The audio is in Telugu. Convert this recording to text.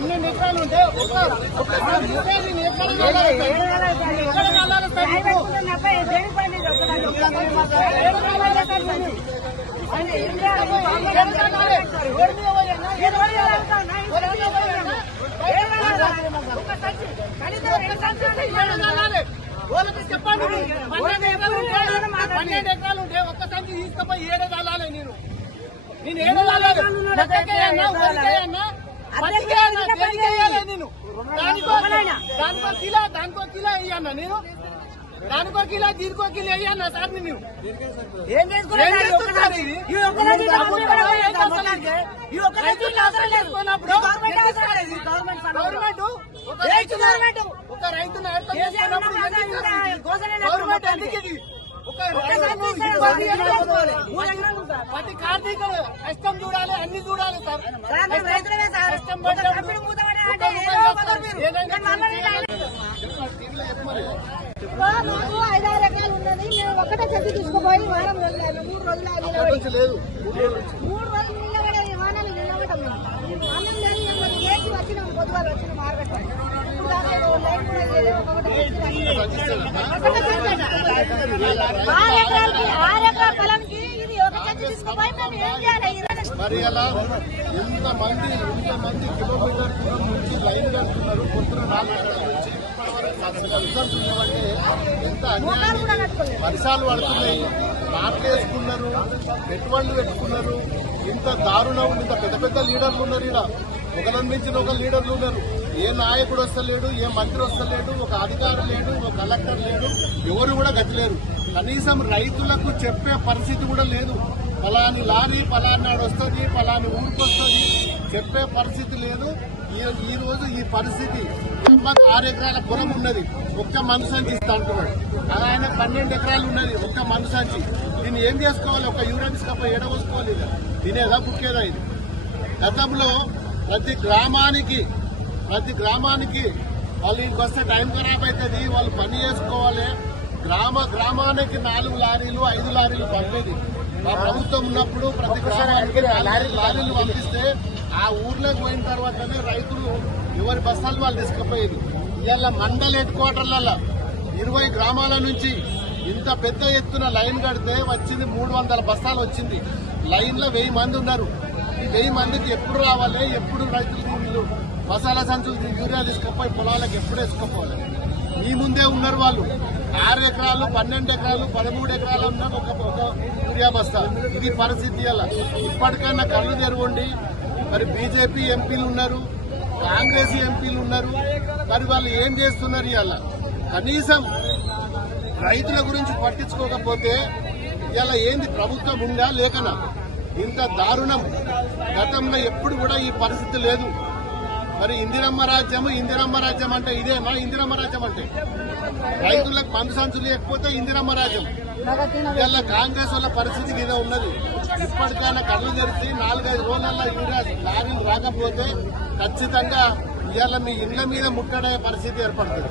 12 ఎకరాలు ఉంటే వాళ్ళకి చెప్పండి. 12 ఎకరాలు ఉంటే ఒక్క సంచి తీసుకుపోయి 7 కాలాలి. నేను 7 కాలాలి. నేను దానికో కిలో అయ్యన్నా. నేను దానికో కిలో దీనికో కిలో అయ్యన్నా సార్. నేను ఏం చేస్తున్నారు? గవర్నమెంట్ ఒక రైతును అర్థం చేసుకున్నప్పుడు గవర్నమెంట్ ఎందుకు ఇది? ప్రతి కార్తీక కష్టం చూడాలి, అన్ని చూడాలి సార్. మాకు 5-6 ఎకరాలు ఉన్నది. మేము ఒక్కటే చెట్టు తీసుకుపోయి వారం రోజులు 3 రోజులు 3 రోజులు నిలబడే వాహనాలు నిలబడటం. అన్నం లేదు, లేచి వచ్చినాం. పొద్దుగాలు వచ్చిన మార్కెట్ మరి అలా ఇంతమంది కిలోమీటర్ దూరం నుంచి లైన్ కడుతున్నారు. పొద్దున 4 గంటల నుంచి రిజల్ట్ ఉన్నామంటే ఎంత అన్యాయం. వర్షాలు పడుతున్నాయి, నాట్లేసుకున్నారు, పెట్టుబడులు పెట్టుకున్నారు. ఇంత దారుణం. ఇంత పెద్ద పెద్ద లీడర్లు ఉన్నారు. ఇలా ఒకరిని మించిన ఒక లీడర్లు ఉన్నారు. ఏ నాయకుడు వస్తలేడు, ఏ మంత్రి వస్తలేడు, ఒక అధికారి లేడు, ఒక కలెక్టర్ లేడు, ఎవరు కూడా గతిలేరు. కనీసం రైతులకు చెప్పే పరిస్థితి కూడా లేదు. ఫలాని లారీ ఫలానాడు వస్తుంది, ఫలాని ఊరికి వస్తుంది, చెప్పే పరిస్థితి లేదు. ఈ రోజు ఈ పరిస్థితి 6 ఎకరాల పొలం ఉన్నది, ఒక్క మనుసంచి ఇస్తా అంటున్నాడు. ఆయన 12 ఎకరాలు ఉన్నది, ఒక్క మనుసంచి. దీన్ని ఏం చేసుకోవాలి? ఒక యూనిట్స్ కప్ప ఎడవసుకోవాలి. తినేదా బుక్కేదా? ఇది గతంలో ప్రతి గ్రామానికి వాళ్ళు ఇంకొస్తే టైం ఖరాబ్ అవుతుంది, వాళ్ళు పని చేసుకోవాలి. గ్రామానికి 4 లారీలు 5 లారీలు పంపేది. మా ప్రభుత్వం ఉన్నప్పుడు ప్రతి గ్రామానికి లారీలు పంపిస్తే ఆ ఊర్లోకి పోయిన తర్వాతనే రైతులు ఎవరి బస్తాలు వాళ్ళు తీసుకుపోయేది. ఇవాళ మండల్ హెడ్ క్వార్టర్లలో 20 గ్రామాల నుంచి ఇంత పెద్ద ఎత్తున లైన్ కడితే వచ్చింది 300 బస్తాలు వచ్చింది. లైన్ లో 1000 మంది ఉన్నారు. ఈ 1000 మందికి ఎప్పుడు రావాలి? ఎప్పుడు రైతులు వీళ్ళు మసాలా సంచులు యూరియా తీసుకుపోయి పొలాలకు ఎప్పుడు వేసుకోపోవాలి? ఈ ముందే ఉన్నారు వాళ్ళు. 6 ఎకరాలు 12 ఎకరాలు 13 ఎకరాలు ఉన్నారు ఒక యూరియా బస్తా. ఇది పరిస్థితి. అలా ఇప్పటికైనా కళ్ళు తెరవండి. మరి బీజేపీ ఎంపీలు ఉన్నారు, కాంగ్రెస్ ఎంపీలు ఉన్నారు. మరి వాళ్ళు ఏం చేస్తున్నారు? ఇవాళ కనీసం రైతుల గురించి పట్టించుకోకపోతే ఇవాళ ఏంది? ప్రభుత్వం ఉందా లేకనా? ఇంత దారుణం గతంలో ఎప్పుడు కూడా ఈ పరిస్థితి లేదు. మరి ఇందిరమ్మ రాజ్యం అంటే ఇదేనా? ఇందిరమ్మ రాజ్యం అంటే రైతులకు మందు సంచులు లేకపోతే ఇందిరమ్మ రాజ్యం. ఇలా కాంగ్రెస్ వాళ్ళ పరిస్థితి ఇదే ఉన్నది. ఇప్పటికైనా కళ్ళు తెరిచి 4-5 రోజులలో యూరియా లారీలు రాకపోతే ఖచ్చితంగా ఇవాళ మీ ఇళ్ల మీద ముట్టడే పరిస్థితి ఏర్పడుతుంది.